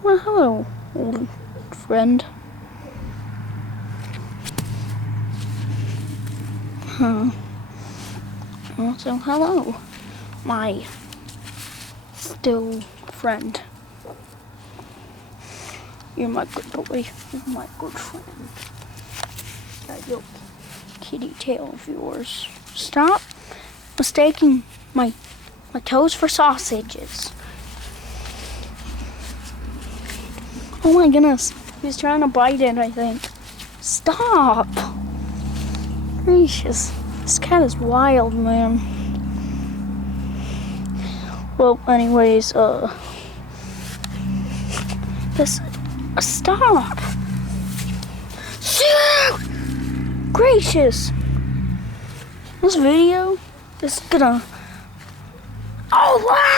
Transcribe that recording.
Well, hello, old friend. So hello, my still friend. You're my good boy. You're my good friend. That little kitty tail of yours. Stop mistaking my toes for sausages. Oh my goodness. He's trying to bite it, I think. Stop! Gracious. This cat is wild, man. Well, anyways, stop! Gracious! This video is gonna... Oh, wow!